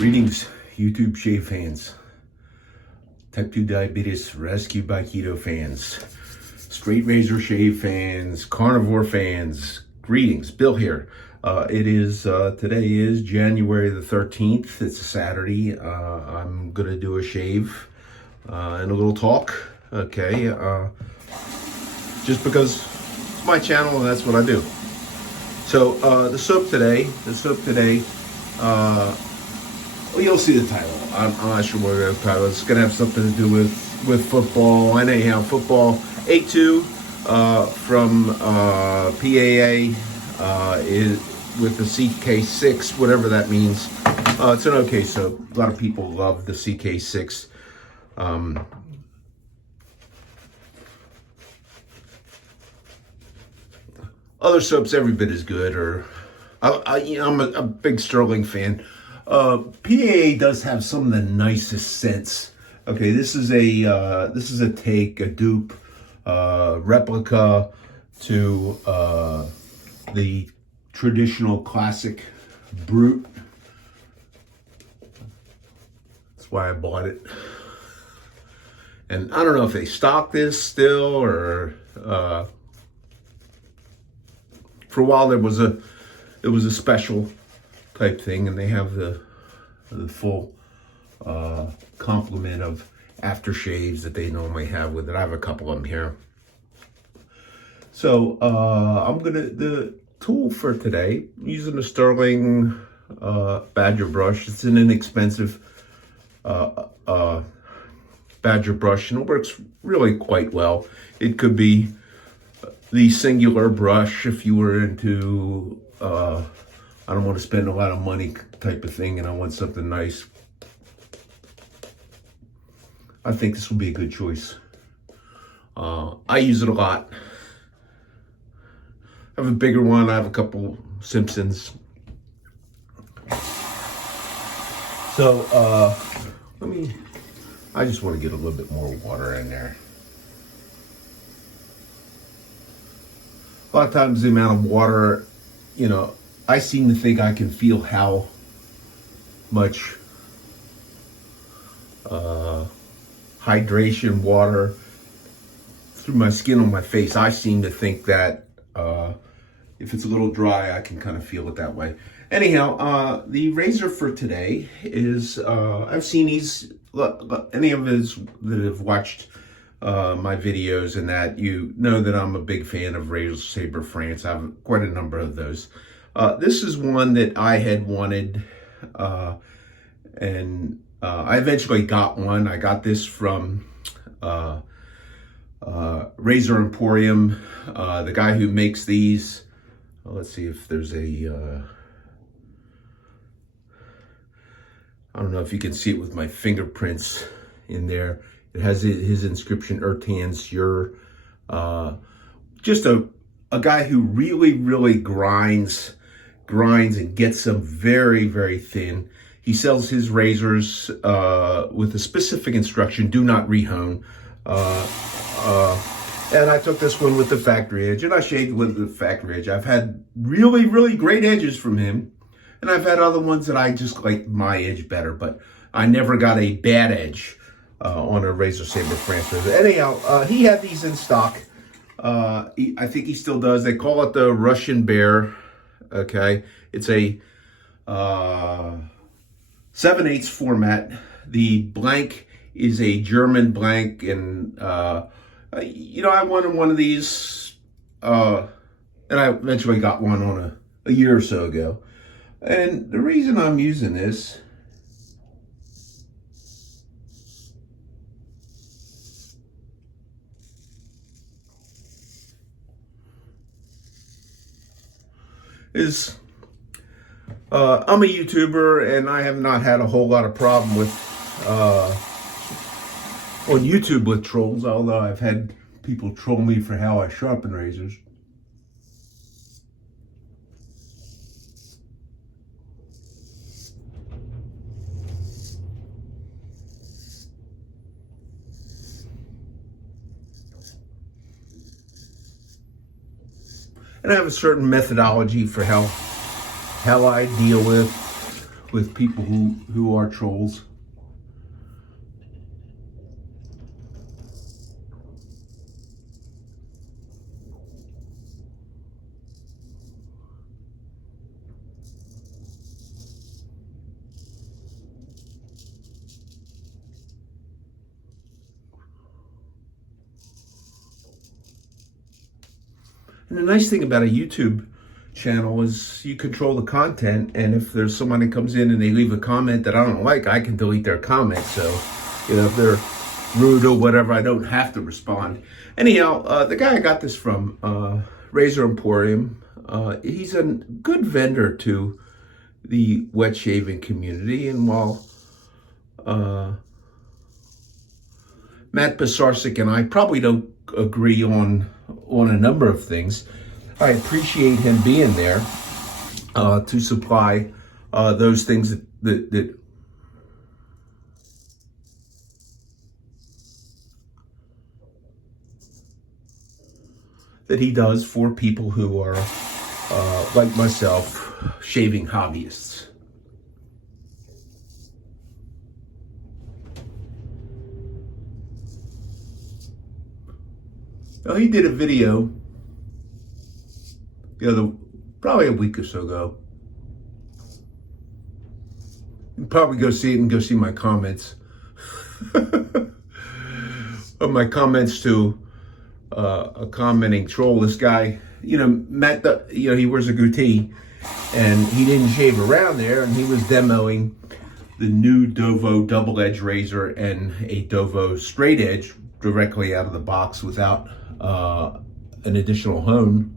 Greetings, YouTube shave fans, type 2 diabetes rescued by keto fans, straight razor shave fans, carnivore fans. Greetings, Bill here. Today is January the 13th. It's a Saturday. I'm gonna do a shave and a little talk. Okay, just because it's my channel and that's what I do. So the soap today. Well, you'll see the title. I'm not sure what the title is. It's going to have something to do with football. And anyhow, football A2 from PAA is with the CK6, whatever that means. It's an okay soap. A lot of people love the CK6. Other soaps every bit as good. I'm a big Sterling fan. PAA does have some of the nicest scents. Okay, this is a dupe, replica to the traditional classic Brute. That's why I bought it. And I don't know if they stock this still or for a while it was a special type thing, and they have the full complement of aftershaves that they normally have with it. I have a couple of them here. So the tool for today, I'm using a Sterling Badger brush. It's an inexpensive Badger brush, and it works really quite well. It could be the singular brush if you were into I don't want to spend a lot of money type of thing and I want something nice. I think this will be a good choice. I use it a lot. I have a bigger one. I have a couple Simpsons. So I just want to get a little bit more water in there. A lot of times the amount of water, I seem to think I can feel how much hydration, water through my skin on my face. I seem to think that if it's a little dry, I can kind of feel it that way. Anyhow, the razor for today is, I've seen these, any of us that have watched my videos and that, you know that I'm a big fan of Razor Sabre France. I have quite a number of those. This is one that I had wanted, and I eventually got one. I got this from Razor Emporium, the guy who makes these. Let's see if there's a, I don't know if you can see it with my fingerprints in there. It has his inscription, Ertan's Your, just a guy who really grinds and gets them very, very thin. He sells his razors with a specific instruction: do not rehone. And I took this one with the factory edge, and I shaved with the factory edge. I've had really great edges from him, and I've had other ones that I just like my edge better, but I never got a bad edge on a Razor Sabre France razor. Anyhow, he had these in stock. I think he still does. They call it the Russian Bear. Okay, it's a 7/8 format. The blank is a German blank, and I wanted one of these, and I eventually got one on a year or so ago. And the reason I'm using this is I'm a YouTuber, and I have not had a whole lot of problem with on YouTube with trolls, although I've had people troll me for how I sharpen razors. And I have a certain methodology for how I deal with with people who are trolls. And the nice thing about a YouTube channel is you control the content, and if there's someone that comes in and they leave a comment that I don't like, I can delete their comment. So, if they're rude or whatever, I don't have to respond. Anyhow, the guy I got this from, Razor Emporium, he's a good vendor to the wet shaving community. And while Matt Pisarcik and I probably don't agree on a number of things, I appreciate him being there to supply those things that he does for people who are like myself, shaving hobbyists. Now, he did a video probably a week or so ago. You can probably go see it and go see my comments. Of my comments to a commenting troll. This guy, Matt, he wears a goatee, and he didn't shave around there, and he was demoing the new Dovo double edge razor and a Dovo straight edge directly out of the box without an additional hone.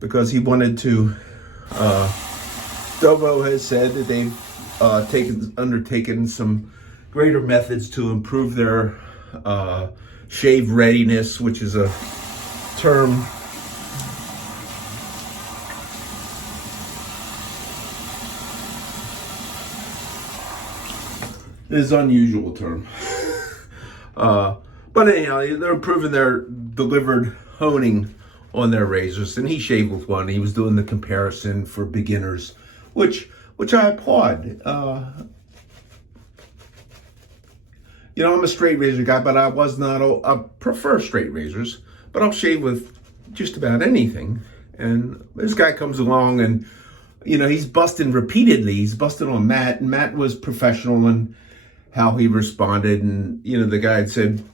Because he wanted to, Dovo has said that they've undertaken some greater methods to improve their shave readiness, which is a term is an unusual term. But anyhow, they're improving their delivered honing on their razors, and he shaved with one. He was doing the comparison for beginners, which I applaud. I'm a straight razor guy, but I prefer straight razors, but I'll shave with just about anything. And this guy comes along and, he's busting repeatedly. He's busting on Matt, and Matt was professional in how he responded. And, the guy had said,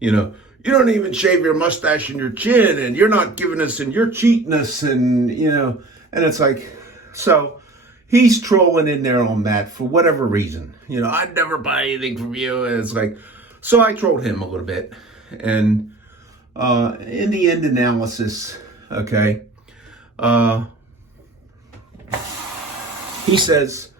you don't even shave your mustache and your chin, and you're not giving us, and you're cheating us, and, and it's like, so he's trolling in there on Matt for whatever reason. I'd never buy anything from you. And it's like, so I trolled him a little bit. And in the end analysis, okay, he says,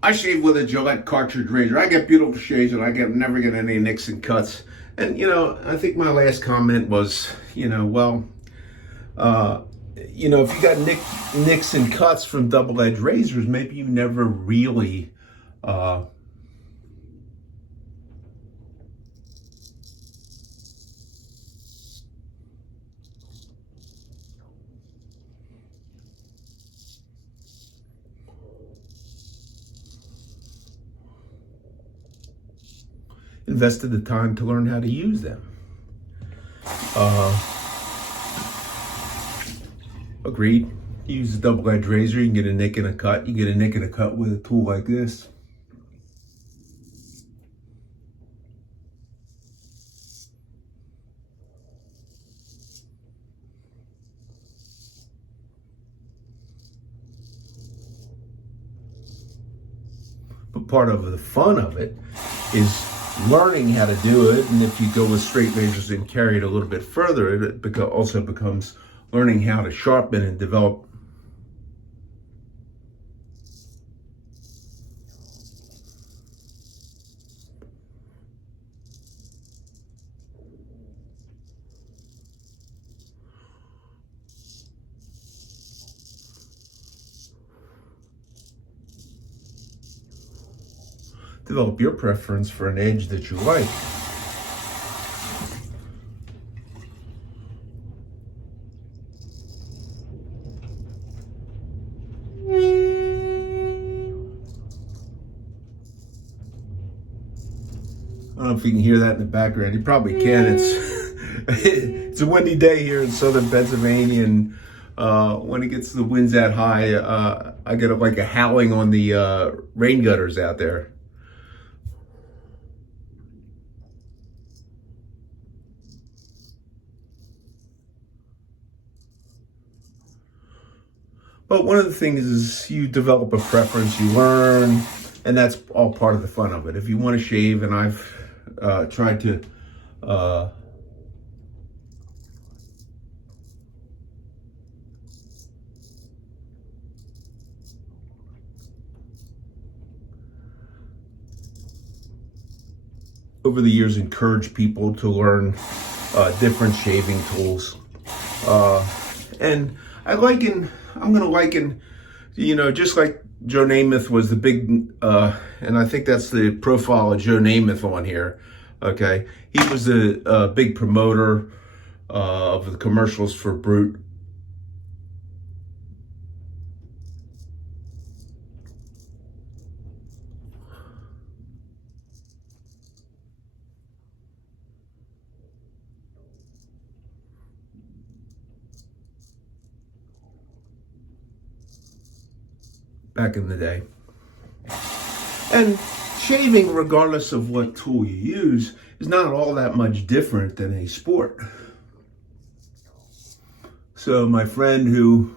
I shave with a Gillette cartridge razor. I get beautiful shaves, and I never get any nicks and cuts. And, I think my last comment was, if you got nicks and cuts from double-edged razors, maybe you never really invested the time to learn how to use them. Agreed. You use a double-edged razor, you can get a nick and a cut. You get a nick and a cut with a tool like this. But part of the fun of it is learning how to do it. And if you go with straight razors and carry it a little bit further, it also becomes learning how to sharpen and develop develop your preference for an edge that you like. I don't know if you can hear that in the background. You probably can. It's a windy day here in southern Pennsylvania, and when it gets the winds that high, I get like a howling on the rain gutters out there. But one of the things is you develop a preference, you learn, and that's all part of the fun of it. If you want to shave, and I've tried to over the years encourage people to learn different shaving tools. And I'm going to liken, just like Joe Namath was the big, and I think that's the profile of Joe Namath on here. Okay. He was the big promoter of the commercials for Brute. Back in the day. And shaving, regardless of what tool you use, is not all that much different than a sport. So my friend who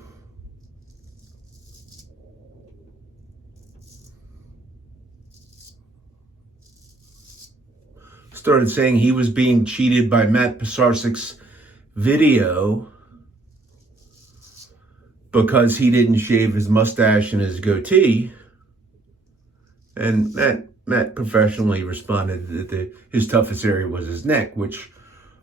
started saying he was being cheated by Matt Pisarcik's video because he didn't shave his mustache and his goatee. And Matt professionally responded that his toughest area was his neck, which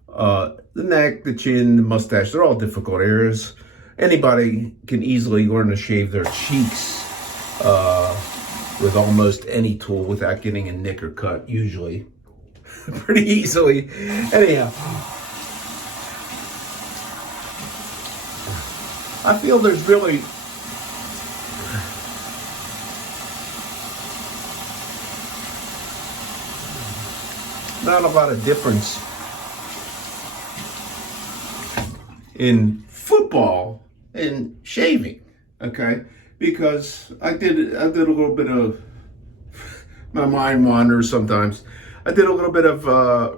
the neck, the chin, the mustache, they're all difficult areas. Anybody can easily learn to shave their cheeks with almost any tool without getting a nick or cut, usually. Pretty easily. Anyhow, I feel there's really not a lot of difference in football and shaving, okay? Because I did a little bit of, my mind wanders sometimes. I did a little bit of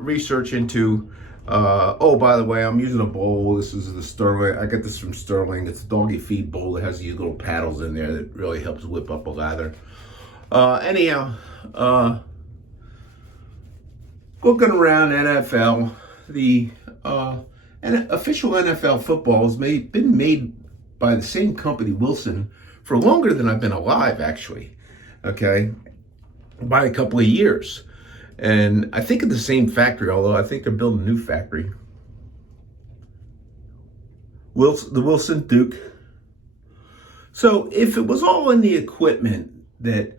research into, oh, by the way, I'm using a bowl. This is the Sterling. I got this from Sterling. It's a doggy feed bowl that has these little paddles in there that really helps whip up a lather. Anyhow, looking around NFL, the official NFL football has been made by the same company, Wilson, for longer than I've been alive, actually, okay, by a couple of years. And I think of the same factory, although I think they're building a new factory. The Wilson Duke. So if it was all in the equipment that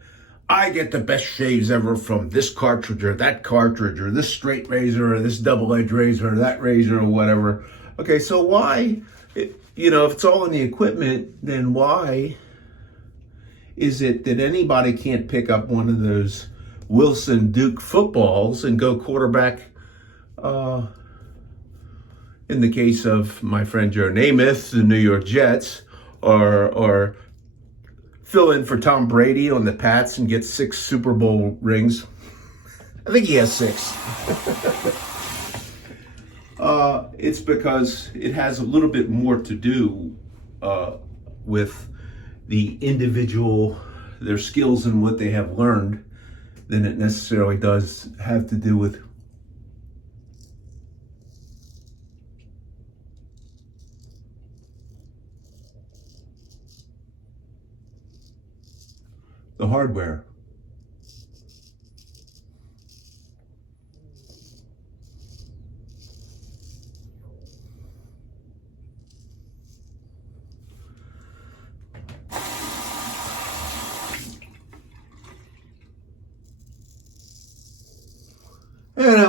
I get the best shaves ever from this cartridge or that cartridge or this straight razor or this double-edged razor or that razor or whatever. Okay, so why, if it's all in the equipment, then why is it that anybody can't pick up one of those Wilson Duke footballs and go quarterback, in the case of my friend Joe Namath, the New York Jets, or fill in for Tom Brady on the Pats and get 6 Super Bowl rings? I think he has 6. It's because it has a little bit more to do with the individual, their skills and what they have learned, than it necessarily does have to do with the hardware.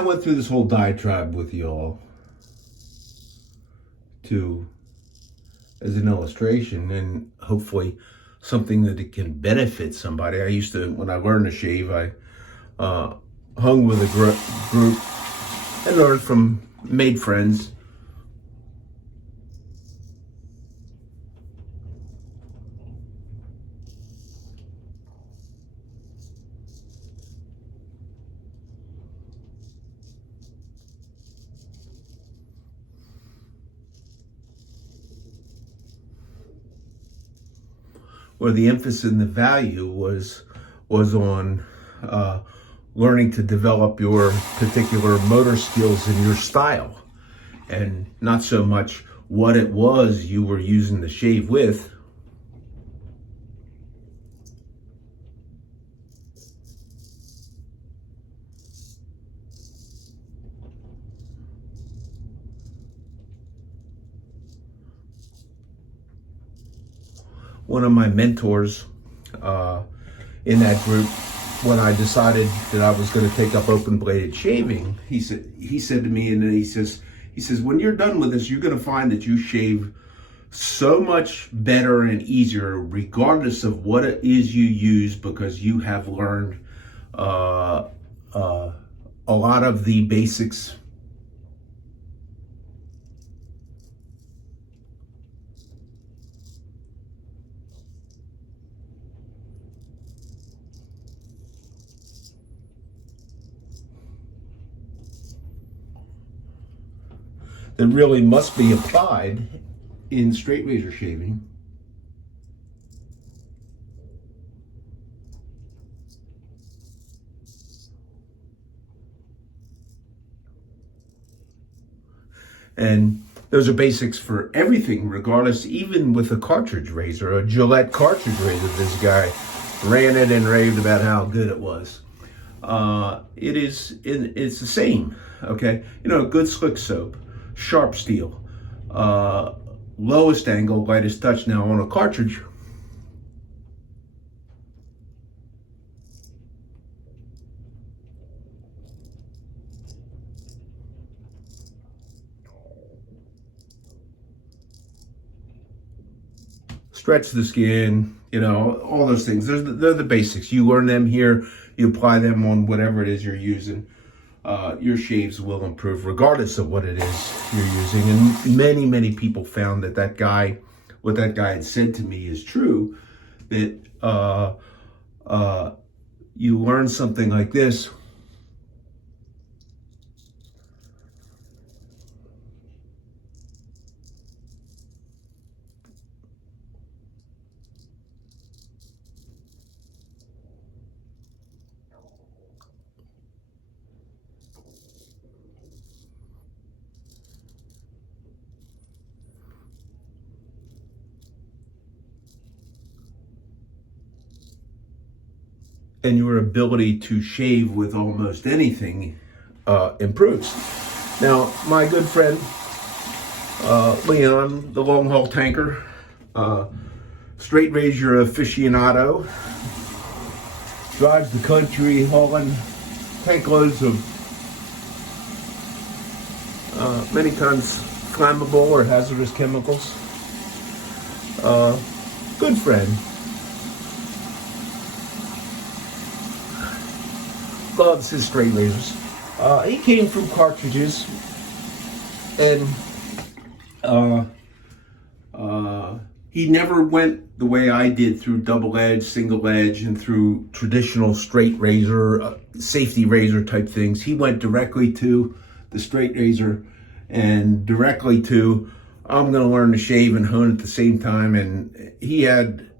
went through this whole diatribe with y'all as an illustration and hopefully something that it can benefit somebody. I used to, when I learned to shave, I hung with a group and learned made friends. Where the emphasis and the value was on learning to develop your particular motor skills and your style, and not so much what it was you were using the shave with. One of my mentors in that group, when I decided that I was going to take up open bladed shaving, he said to me, and he says, when you're done with this, you're going to find that you shave so much better and easier, regardless of what it is you use, because you have learned a lot of the basics. That really must be applied in straight razor shaving. And those are basics for everything, regardless, even with a cartridge razor, a Gillette cartridge razor. This guy ran it and raved about how good it was. It's the same, okay? You know, good slick soap, sharp steel, lowest angle, lightest touch. Now on a cartridge, stretch the skin, you know, all those things. They're the basics. You learn them here, you apply them on whatever it is you're using. Your shaves will improve regardless of what it is you're using. And many people found that what that guy had said to me is true, that you learn something like this, and your ability to shave with almost anything improves. Now, my good friend Leon, the long haul tanker, straight razor aficionado, drives the country hauling tank loads of many kinds flammable or hazardous chemicals. Good friend. Loves his straight razors. He came from cartridges, and he never went the way I did through double edge, single edge, and through traditional straight razor, safety razor type things. He went directly to the straight razor and directly to, I'm going to learn to shave and hone at the same time. And he had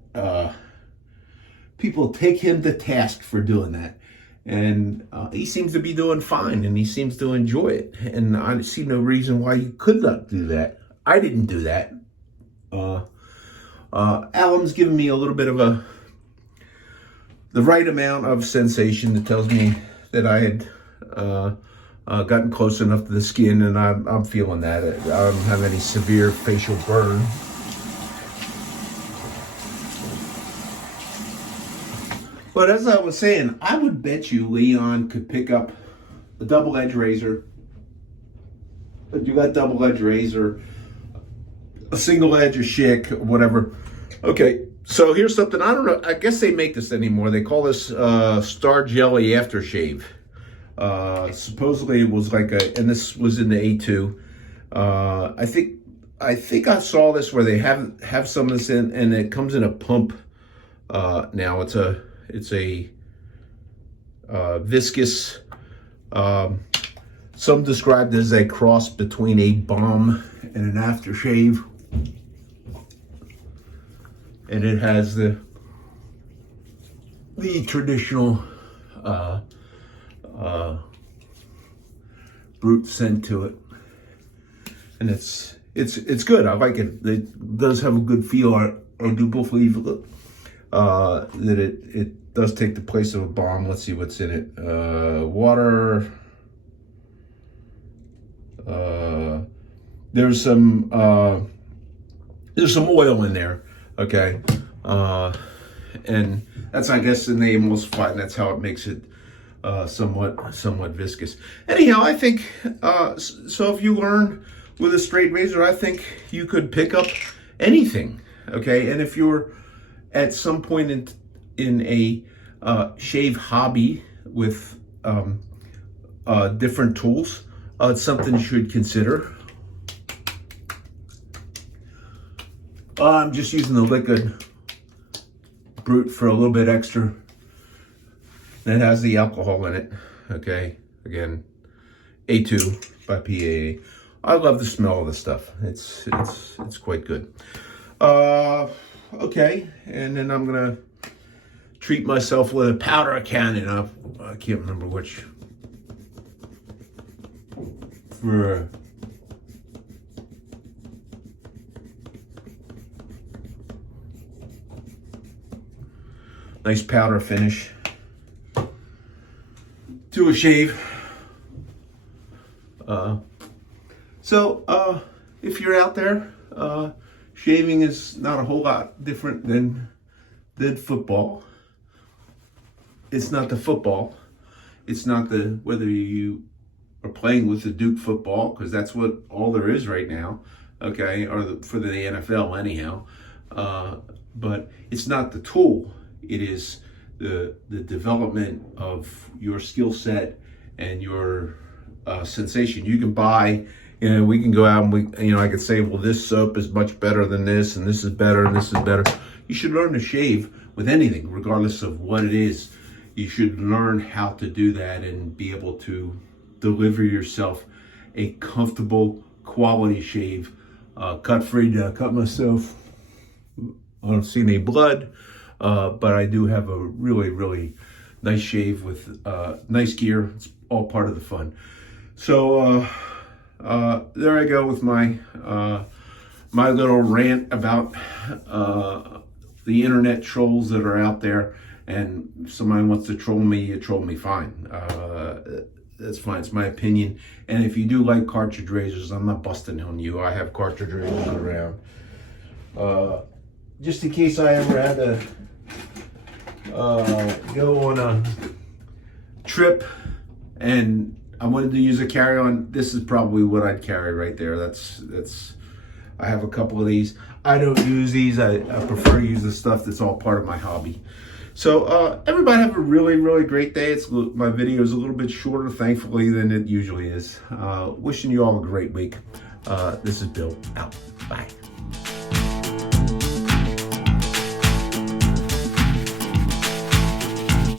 people take him to task for doing that. And he seems to be doing fine, and he seems to enjoy it. And I see no reason why he could not do that. I didn't do that. Alum's given me a little bit of the right amount of sensation that tells me that I had gotten close enough to the skin, and I'm feeling that. I don't have any severe facial burn. But as I was saying, I would bet you Leon could pick up a double-edged razor. You got double-edged razor, a single edge, a schick, whatever. Okay, so here's something, I don't know, I guess they make this anymore. They call this Star Jelly Aftershave. Supposedly it was like and this was in the A2. I think I saw this where they have some of this in, and it comes in a pump. Now it's a viscous. Some described it as a cross between a balm and an aftershave, and it has the traditional brute scent to it, and it's good. I like it. It does have a good feel. I do believe that it does take the place of a balm. Let's see what's in it. Water. There's some oil in there. Okay, and that's, I guess, the name emulsify, and that's how it makes it somewhat viscous. Anyhow, I think so. If you learn with a straight razor, I think you could pick up anything. Okay, and if you're at some point in a shave hobby with different tools, it's something you should consider. I'm just using the liquid brute for a little bit extra. It has the alcohol in it. Okay, again, A2 by PAA. I love the smell of the stuff. It's quite good. Okay, and then I'm gonna treat myself with a powder cannon. I can't remember which. For nice powder finish to a shave. So if you're out there, shaving is not a whole lot different than football. It's not the football. It's not the whether you are playing with the Duke football, because that's what all there is right now. Okay, or for the NFL anyhow. But it's not the tool. It is the development of your skill set and your sensation. You can buy, we can go out and I could say, well, this soap is much better than this, and this is better, and this is better. You should learn to shave with anything, regardless of what it is. You should learn how to do that and be able to deliver yourself a comfortable, quality shave. Cut-free to cut myself. I don't see any blood. But I do have a really, really nice shave with nice gear. It's all part of the fun. So there I go with my my little rant about the internet trolls that are out there. And if somebody wants to troll me, you troll me, fine. That's fine. It's my opinion. And if you do like cartridge razors, I'm not busting on you. I have cartridge razors around. Just in case I ever had to go on a trip and I wanted to use a carry-on, this is probably what I'd carry right there. That's I have a couple of these. I don't use these. I prefer to use the stuff that's all part of my hobby. So everybody have a really, really great day. My video is a little bit shorter, thankfully, than it usually is. Wishing you all a great week. This is Bill, out. Bye.